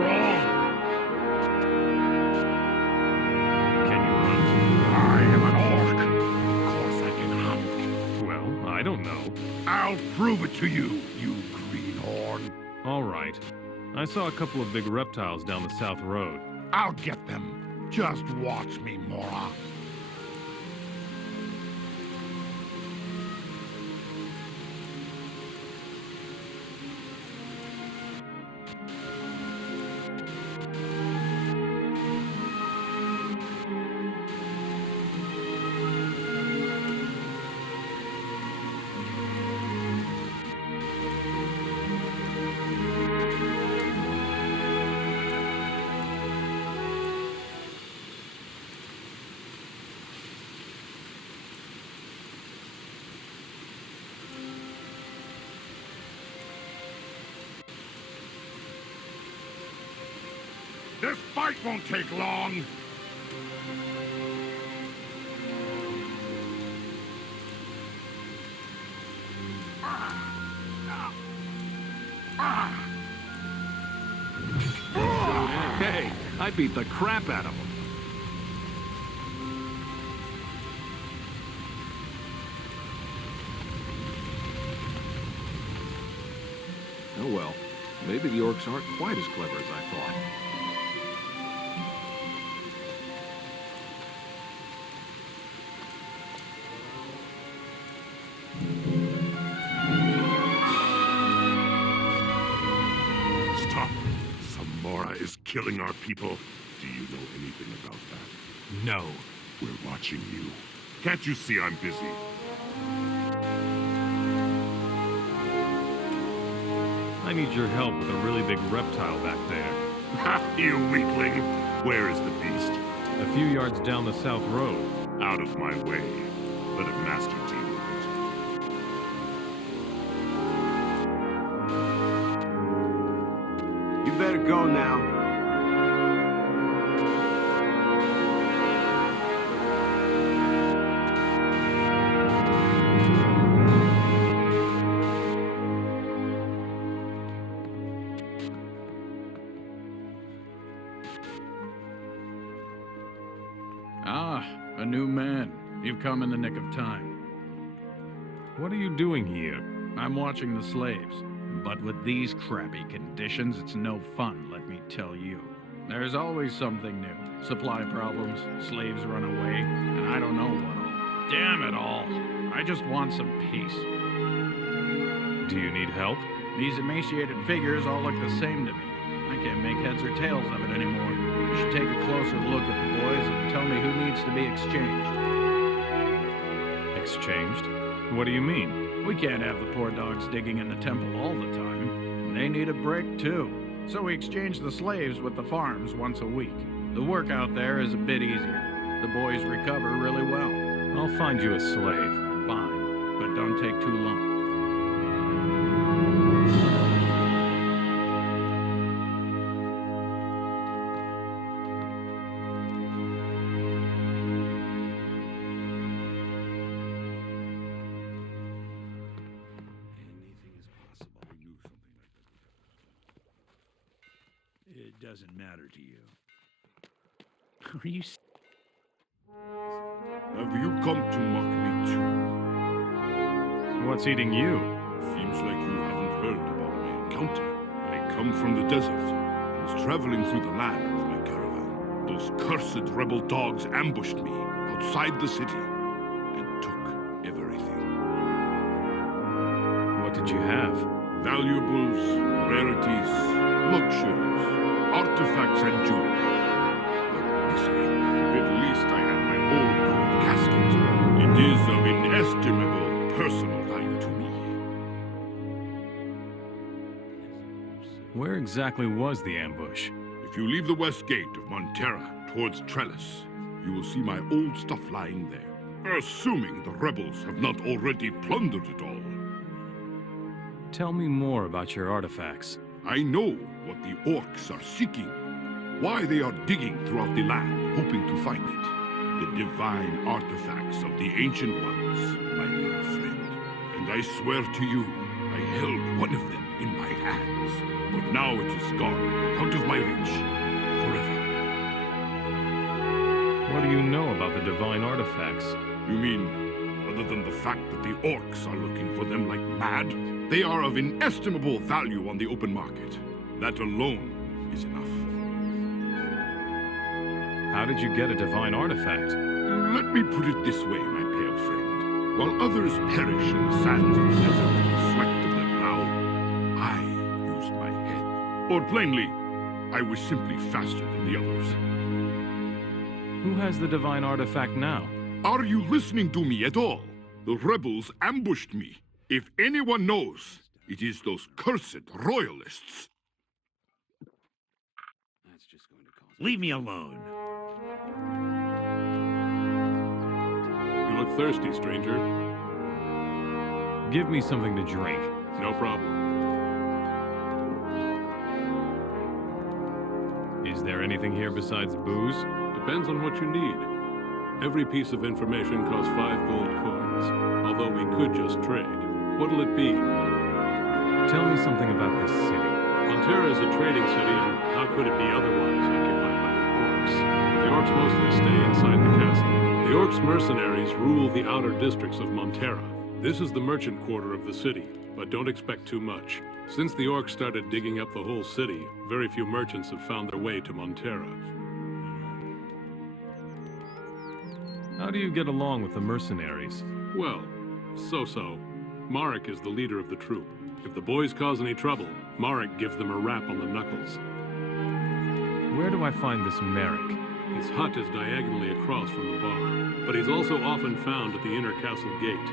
wrong? Can you hunt? I am an orc. Of course I can hunt. Well, I don't know. I'll prove it to you, you greenhorn. All right. I saw a couple of big reptiles down the south road. I'll get them. Just watch me, Mora. This fight won't take long. Hey, I beat the crap out of him. Oh well, maybe the orcs aren't quite as clever as I thought. Stop. Samora is killing our people. Do you know anything about that? No. We're watching you. Can't you see I'm busy? I need your help with a really big reptile back there. Ha! You weakling. Where is the beast? A few yards down the south road. Out of my way. Let a master deal with it. You better go now. Ah, a new man. You've come in the nick of time. What are you doing here? I'm watching the slaves. But with these crappy conditions, it's no fun, let me tell you. There's always something new. Supply problems, slaves run away, and I don't know what all. Damn it all. I just want some peace. Do you need help? These emaciated figures all look the same to me. I can't make heads or tails of it anymore. You should take a closer look at the boys and tell me who needs to be exchanged. Exchanged? What do you mean? We can't have the poor dogs digging in the temple all the time. They need a break, too. So we exchange the slaves with the farms once a week. The work out there is a bit easier. The boys recover really well. I'll find you a slave. Fine, but don't take too long. It doesn't matter to you. Are you... Have you come to mock me too? What's eating you? Seems like you haven't heard about my encounter. I come from the desert and was traveling through the land with my caravan. Those cursed rebel dogs ambushed me outside the city and took everything. What did you have? Valuables, rarities, luxuries, artifacts and jewelry. What misery. At least I had my old gold casket. It is of inestimable personal value to me. Where exactly was the ambush? If you leave the west gate of Montera towards Trellis, you will see my old stuff lying there. Assuming the rebels have not already plundered it all. Tell me more about your artifacts. I know what the orcs are seeking. Why they are digging throughout the land, hoping to find it. The divine artifacts of the Ancient Ones, my dear friend. And I swear to you, I held one of them in my hands. But now it is gone, out of my reach, forever. What do you know about the divine artifacts? You mean, other than the fact that the orcs are looking for them like mad? They are of inestimable value on the open market. That alone is enough. How did you get a divine artifact? Let me put it this way, my pale friend. While others perish in the sands of the desert in the sweat of their brow, I used my head. Or plainly, I was simply faster than the others. Who has the divine artifact now? Are you listening to me at all? The rebels ambushed me. If anyone knows, it is those cursed royalists. Leave me alone. You look thirsty, stranger. Give me something to drink. No problem. Is there anything here besides booze? Depends on what you need. Every piece of information costs 5 gold coins, although we could just trade. What'll it be? Tell me something about this city. Montera is a trading city, and how could it be otherwise occupied by the orcs? The orcs mostly stay inside the castle. The orcs' mercenaries rule the outer districts of Montera. This is the merchant quarter of the city, but don't expect too much. Since the orcs started digging up the whole city, very few merchants have found their way to Montera. How do you get along with the mercenaries? Well, so-so. Marek is the leader of the troop. If the boys cause any trouble, Marek gives them a rap on the knuckles. Where do I find this Marek? His hut is diagonally across from the bar, but he's also often found at the inner castle gate.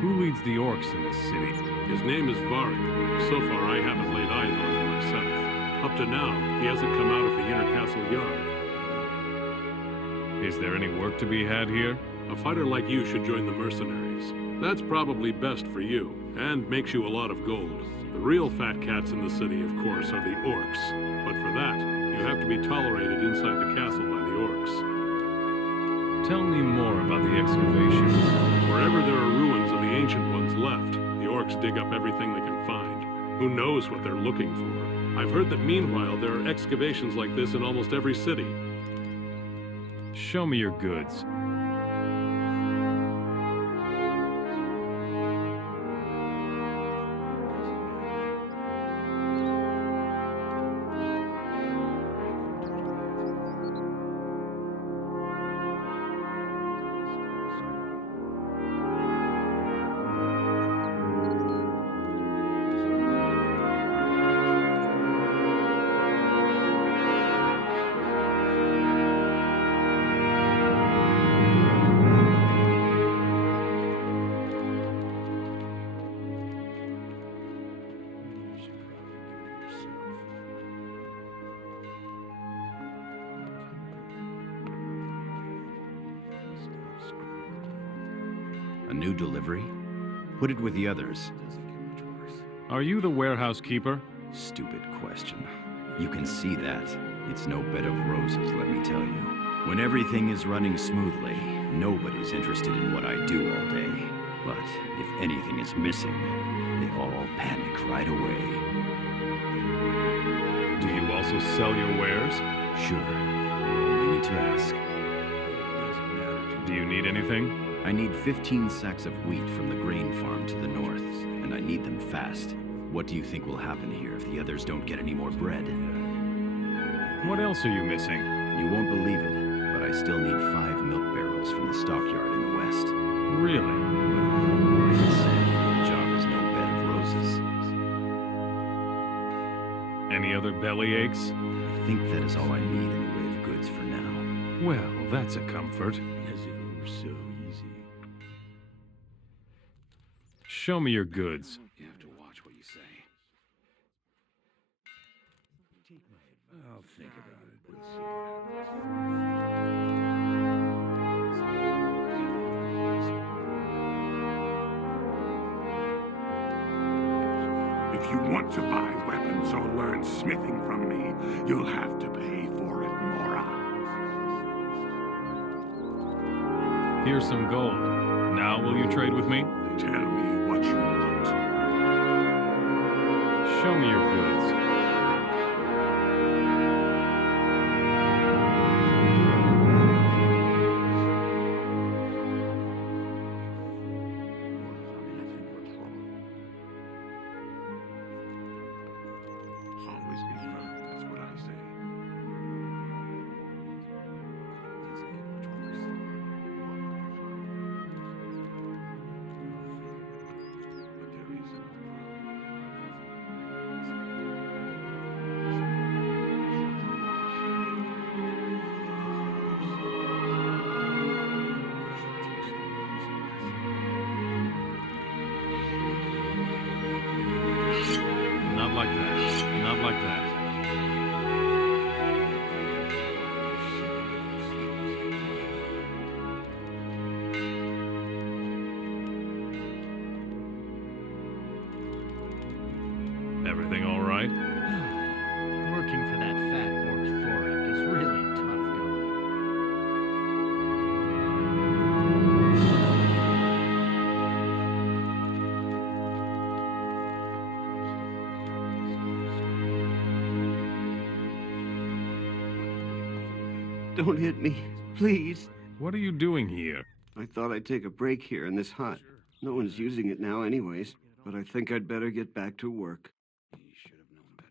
Who leads the orcs in this city? His name is Varric. So far, I haven't laid eyes on him myself. Up to now, he hasn't come out of the inner castle yard. Is there any work to be had here? A fighter like you should join the mercenaries. That's probably best for you, and makes you a lot of gold. The real fat cats in the city, of course, are the orcs. But for that, you have to be tolerated inside the castle by the orcs. Tell me more about the excavations. Wherever there are ruins of the ancient ones left, the orcs dig up everything they can find. Who knows what they're looking for? I've heard that meanwhile there are excavations like this in almost every city. Show me your goods. A new delivery? Put it with the others. Are you the warehouse keeper? Stupid question. You can see that. It's no bed of roses, let me tell you. When everything is running smoothly, nobody's interested in what I do all day. But if anything is missing, they all panic right away. Do you also sell your wares? Sure. You only need to ask. Do you need anything? I need 15 sacks of wheat from the grain farm to the north, and I need them fast. What do you think will happen here if the others don't get any more bread? What else are you missing? You won't believe it, but I still need 5 milk barrels from the stockyard in the west. Really? Like I said, the job is no bed of roses. Any other belly aches? I think that is all I need in the way of goods for now. Well, that's a comfort. As if it were so easy. Show me your goods. You have to watch what you say. I'll think about it. We'll see what happens. If you want to buy weapons or learn smithing from me, you'll have to pay for it, Mora. Here's some gold. Now will you trade with me? Tell me what you want. Show me your goods. Always be firm, that's what I say. Not like that. Not like that. Everything all right? Working for that fat orc Thorak is really tough going. Don't hit me, please. What are you doing here? I thought I'd take a break here in this hut. No one's using it now anyways, but I think I'd better get back to work. He should have known better.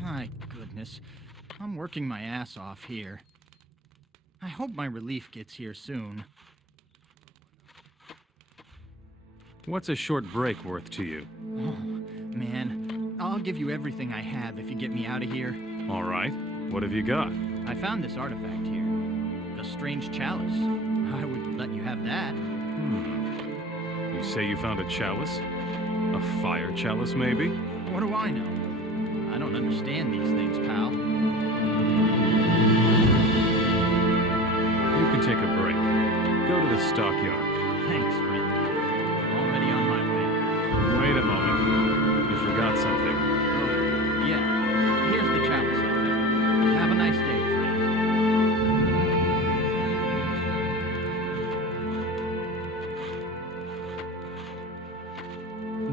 My goodness. I'm working my ass off here. I hope my relief gets here soon. What's a short break worth to you? Oh, man. I'll give you everything I have if you get me out of here. All right. What have you got? I found this artifact here. The strange chalice. I would let you have that. You say you found a chalice? A fire chalice, maybe? What do I know? I don't understand these things, pal. You can take a break. Go to the stockyard. Thanks, friend. I'm already on my way. Wait a moment. You forgot something. Oh, yeah. Here's the chalice I found. Have a nice day, friend.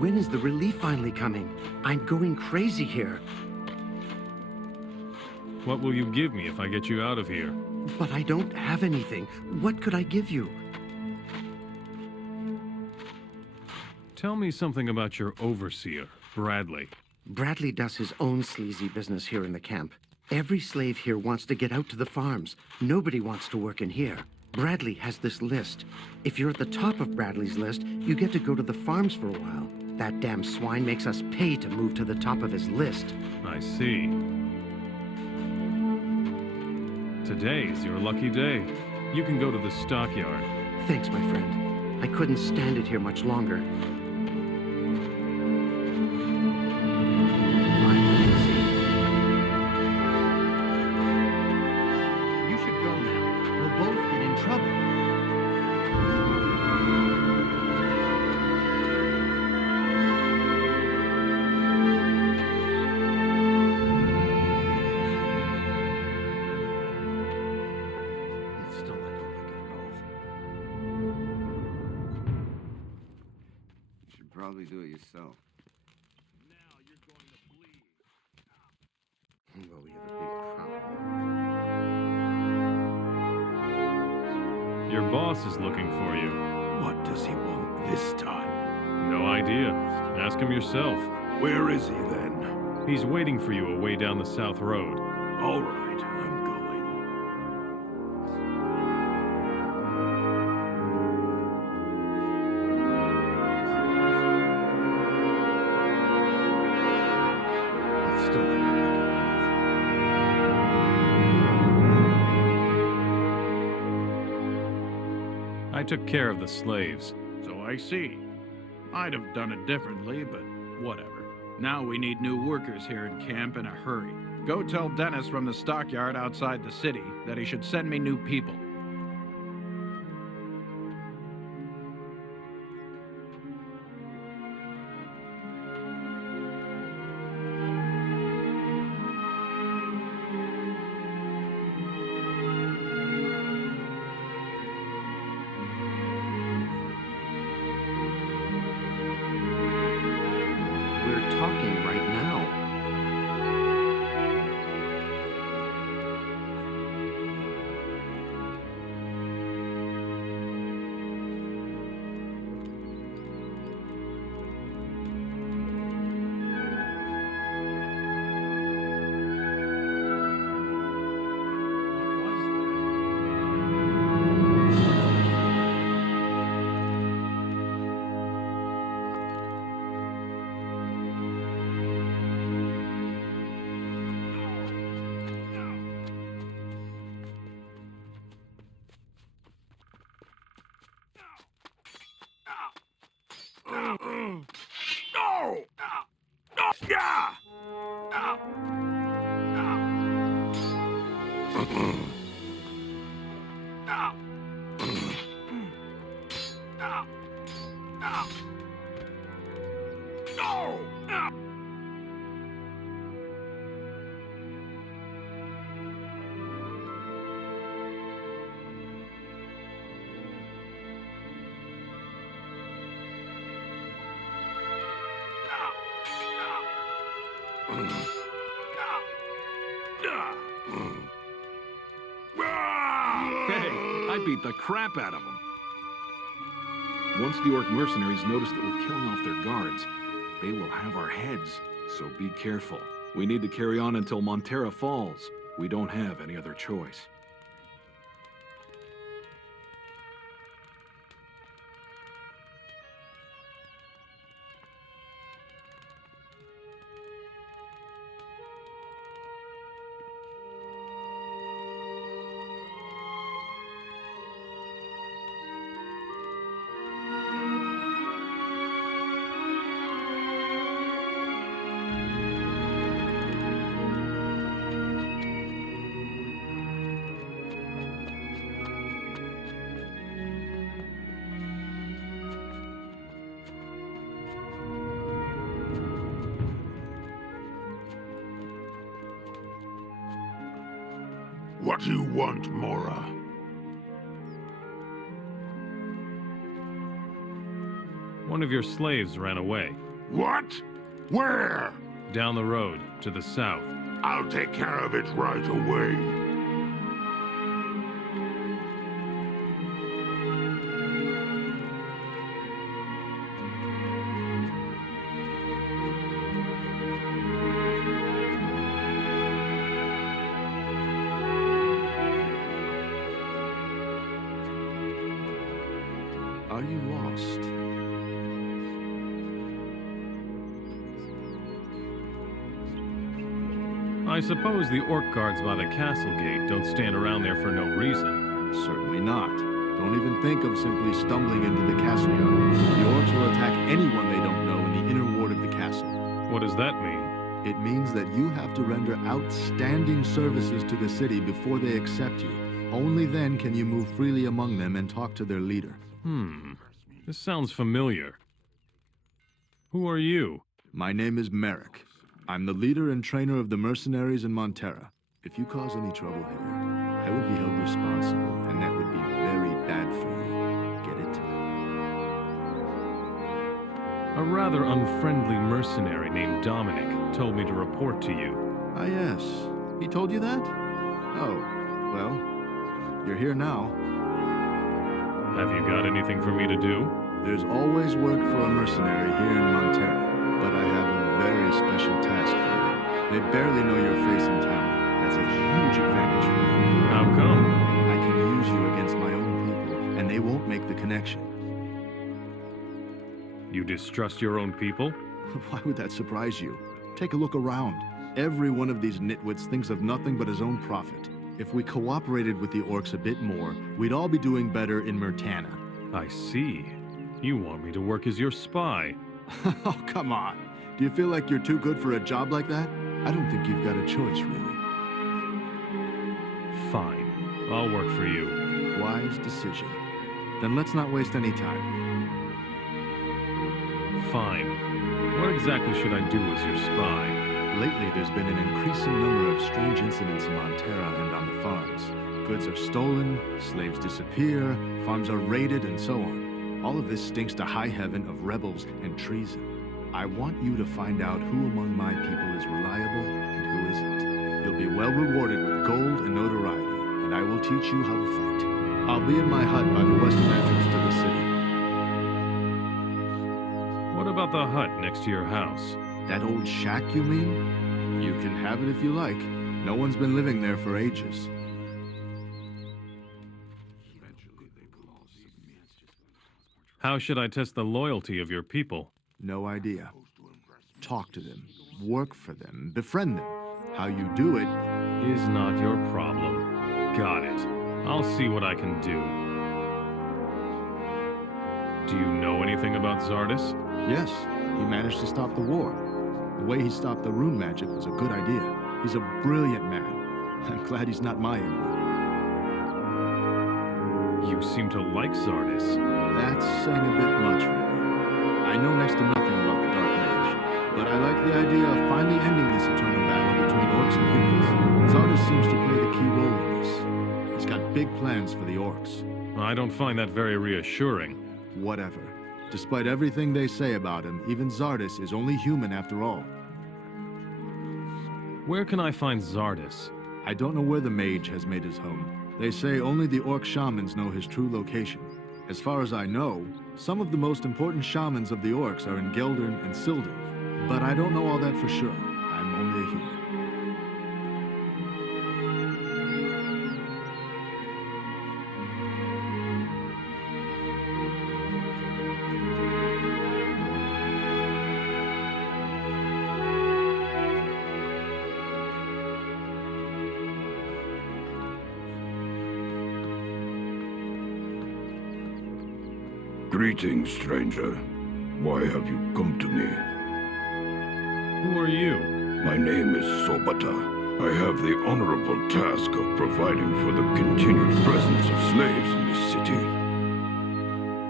When is the relief finally coming? I'm going crazy here. What will you give me if I get you out of here? But I don't have anything. What could I give you? Tell me something about your overseer, Bradley. Bradley does his own sleazy business here in the camp. Every slave here wants to get out to the farms. Nobody wants to work in here. Bradley has this list. If you're at the top of Bradley's list, you get to go to the farms for a while. That damn swine makes us pay to move to the top of his list. I see. Today's your lucky day. You can go to the stockyard. Thanks, my friend. I couldn't stand it here much longer. I'm busy. You should go now. We'll both get in trouble. Still, I don't like it at all. You should probably do it yourself. Now you're going to bleed. Well, we have a big problem. Your boss is looking for you. What does he want this time? No idea. Ask him yourself. Where is he then? He's waiting for you away down the south road. All right, I'm going. Still, I don't like it at all. I took care of the slaves. So I see. I'd have done it differently, but whatever. Now we need new workers here in camp in a hurry. Go tell Dennis from the stockyard outside the city that he should send me new people. We're talking right now. Hey, I beat the crap out of them. Once the Orc mercenaries notice that we're killing off their guards, they will have our heads. So be careful. We need to carry on until Montera falls. We don't have any other choice. What do you want, Mora? One of your slaves ran away. What? Where? Down the road, to the south. I'll take care of it right away. Are you lost? I suppose the orc guards by the castle gate don't stand around there for no reason. Certainly not. Don't even think of simply stumbling into the castle yard. The orcs will attack anyone they don't know in the inner ward of the castle. What does that mean? It means that you have to render outstanding services to the city before they accept you. Only then can you move freely among them and talk to their leader. This sounds familiar. Who are you? My name is Merrick. I'm the leader and trainer of the mercenaries in Montera. If you cause any trouble here, I will be held responsible, and that would be very bad for you. Get it? A rather unfriendly mercenary named Dominic told me to report to you. Ah, yes. He told you that? Oh, well, you're here now. Have you got anything for me to do? There's always work for a mercenary here in Montera, but I have a very special task for you. They barely know your face in town. That's a huge advantage for me. How come? I can use you against my own people, and they won't make the connection. You distrust your own people? Why would that surprise you? Take a look around. Every one of these nitwits thinks of nothing but his own profit. If we cooperated with the orcs a bit more, we'd all be doing better in Murtana. I see. You want me to work as your spy. Oh, come on. Do you feel like you're too good for a job like that? I don't think you've got a choice, really. Fine. I'll work for you. Wise decision. Then let's not waste any time. Fine. What exactly should I do as your spy? Lately, there's been an increasing number of strange incidents in Montera and on the farms. Goods are stolen, slaves disappear, farms are raided, and so on. All of this stinks to high heaven of rebels and treason. I want you to find out who among my people is reliable and who isn't. You'll be well rewarded with gold and notoriety, and I will teach you how to fight. I'll be in my hut by the western entrance to the city. What about the hut next to your house? That old shack, you mean? You can have it if you like. No one's been living there for ages. How should I test the loyalty of your people? No idea. Talk to them, work for them, befriend them. How you do it Is not your problem. Got it. I'll see what I can do. Do you know anything about Zardis? Yes, he managed to stop the war. The way he stopped the rune magic was a good idea. He's a brilliant man. I'm glad he's not my enemy. You seem to like Zardis. That's saying a bit much, really. I know next to nothing about the Dark Mage, but I like the idea of finally ending this eternal battle between orcs and humans. Zardis seems to play the key role in this. He's got big plans for the orcs. I don't find that very reassuring. Whatever. Despite everything they say about him, even Zardis is only human after all. Where can I find Zardis? I don't know where the mage has made his home. They say only the orc shamans know his true location. As far as I know, some of the most important shamans of the orcs are in Geldern and Sildon. But I don't know all that for sure. I'm only a human. Greetings, stranger. Why have you come to me? Who are you? My name is Sobata. I have the honorable task of providing for the continued presence of slaves in this city.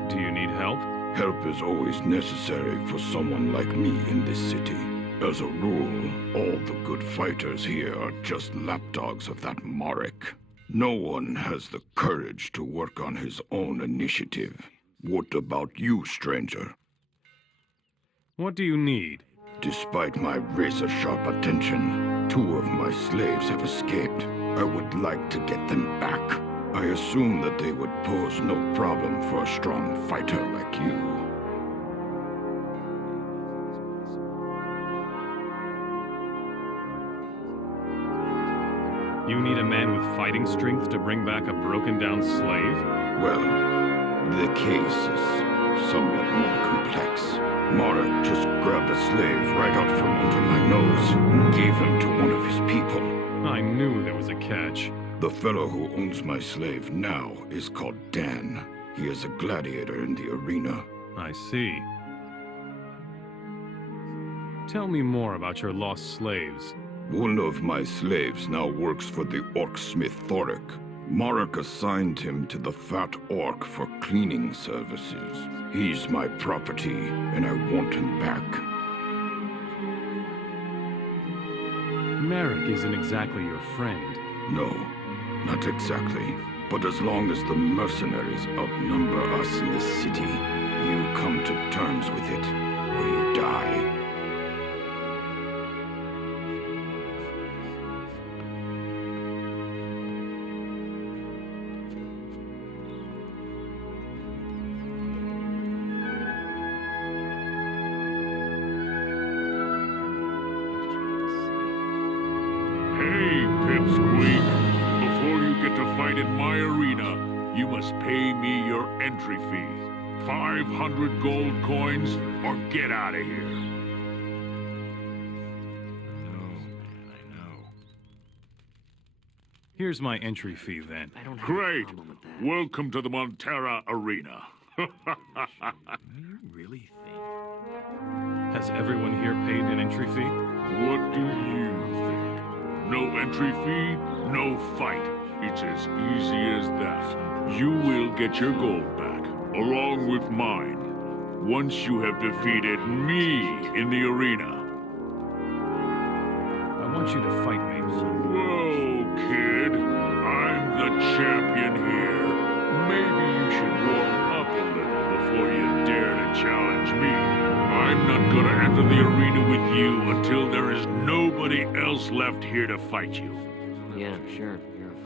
Do you need help? Help is always necessary for someone like me in this city. As a rule, all the good fighters here are just lapdogs of that Marek. No one has the courage to work on his own initiative. What about you, stranger? What do you need? Despite my razor-sharp attention, 2 of my slaves have escaped. I would like to get them back. I assume that they would pose no problem for a strong fighter like you. You need a man with fighting strength to bring back a broken-down slave? Well, the case is somewhat more complex. Marek just grabbed a slave right out from under my nose and gave him to one of his people. I knew there was a catch. The fellow who owns my slave now is called Dan. He is a gladiator in the arena. I see. Tell me more about your lost slaves. One of my slaves now works for the orc smith Thoric. Marek assigned him to the fat orc for cleaning services. He's my property, and I want him back. Marek isn't exactly your friend. No, not exactly. But as long as the mercenaries outnumber us in this city, you come to terms with it, or you die. Hey, Pipsqueak. Before you get to fight in my arena, you must pay me your entry fee. 500 gold coins, or get out of here. Here's my entry fee, then. Great. Welcome to the Montera Arena. You really think? Has everyone here paid an entry fee? What do you think? No entry fee, no fight. It's as easy as that. You will get your gold back, along with mine, once you have defeated me in the arena. I want you to fight me. Whoa, kid. I'm the champion here. Maybe you should warm up a little before you dare to challenge me. I'm not gonna enter the arena with you until there is nobody else left here to fight you. Yeah, sure. You're a